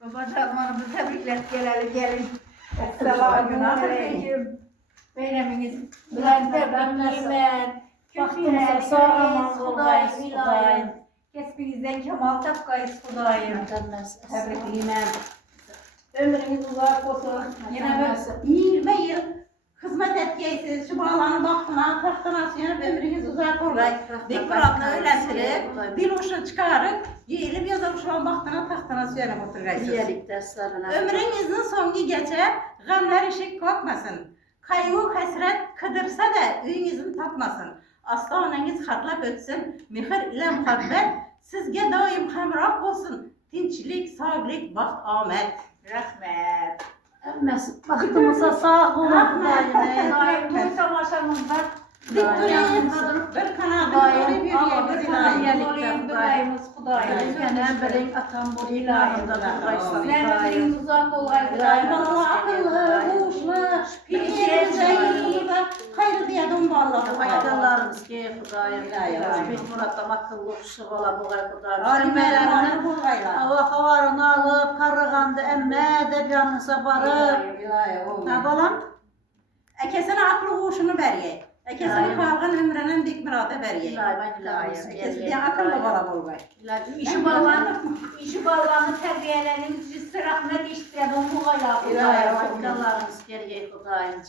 Babacanlarımızı təbriklər gəlin. Esselamu aleyküm. Beynəminiz Bülent'den nimet, Baktığımızda sağ aman olayız Xudayım. Kesbinizden kemal tapqayız Xudayım. Təbrikliyim. Ömrünüz uzak olsun. Yine 20 yıl hizmet etkiysiniz. Şu bağlanın vaxtına, taxtına suyunub ömrünüz uzak olur. Dik muradını öyləsirib, dil uçunu çıkarıb, yeyilib yazılmışın vaxtına, taxtına suyunub oturgaysınız. Diyelik derslerine. Ömrünüzün songi geçer, gamlar işik kokmasın. Kaygı, həsrət kıdırsa da öyünüzün tapmasın. Asla ananız xatlap ötsün, mihir ile muhabbet, sizge daim həmrah olsun. Tinçlik, sağlık, baxt, amət. Rəhmət. Emmesi baktığımızda sağ olun Xudayım. Daim tamaşamızda Dik durayım, bir kanadını bir yiyemiz ilayim. Xudayımız Xudayım. Gene benim atam bu ilahında Xudayım. Ömrünüz uzak olaydı. Allah akıllı, huşlu, piriyemize yılında hayır diyedim vallahi. Faydalarımız ki Xudayım. İlahi. Bir muratam akıllı kuşu ola bu kadar Xudayım. Alimələrini bulgayla. Hava havarını alıp karıgandı emme de canınıza varıp. Ne balam? Əkesini aklı huşunu bəriyə. Əkesini kalğın ömrünün dik miradı bəriyə. Əkesi akıllı bala bulgay. İşi bağlanı tərbiyələrin siz rəhmət istədim bu qayaq. Faydalarımız geriye Xudayım.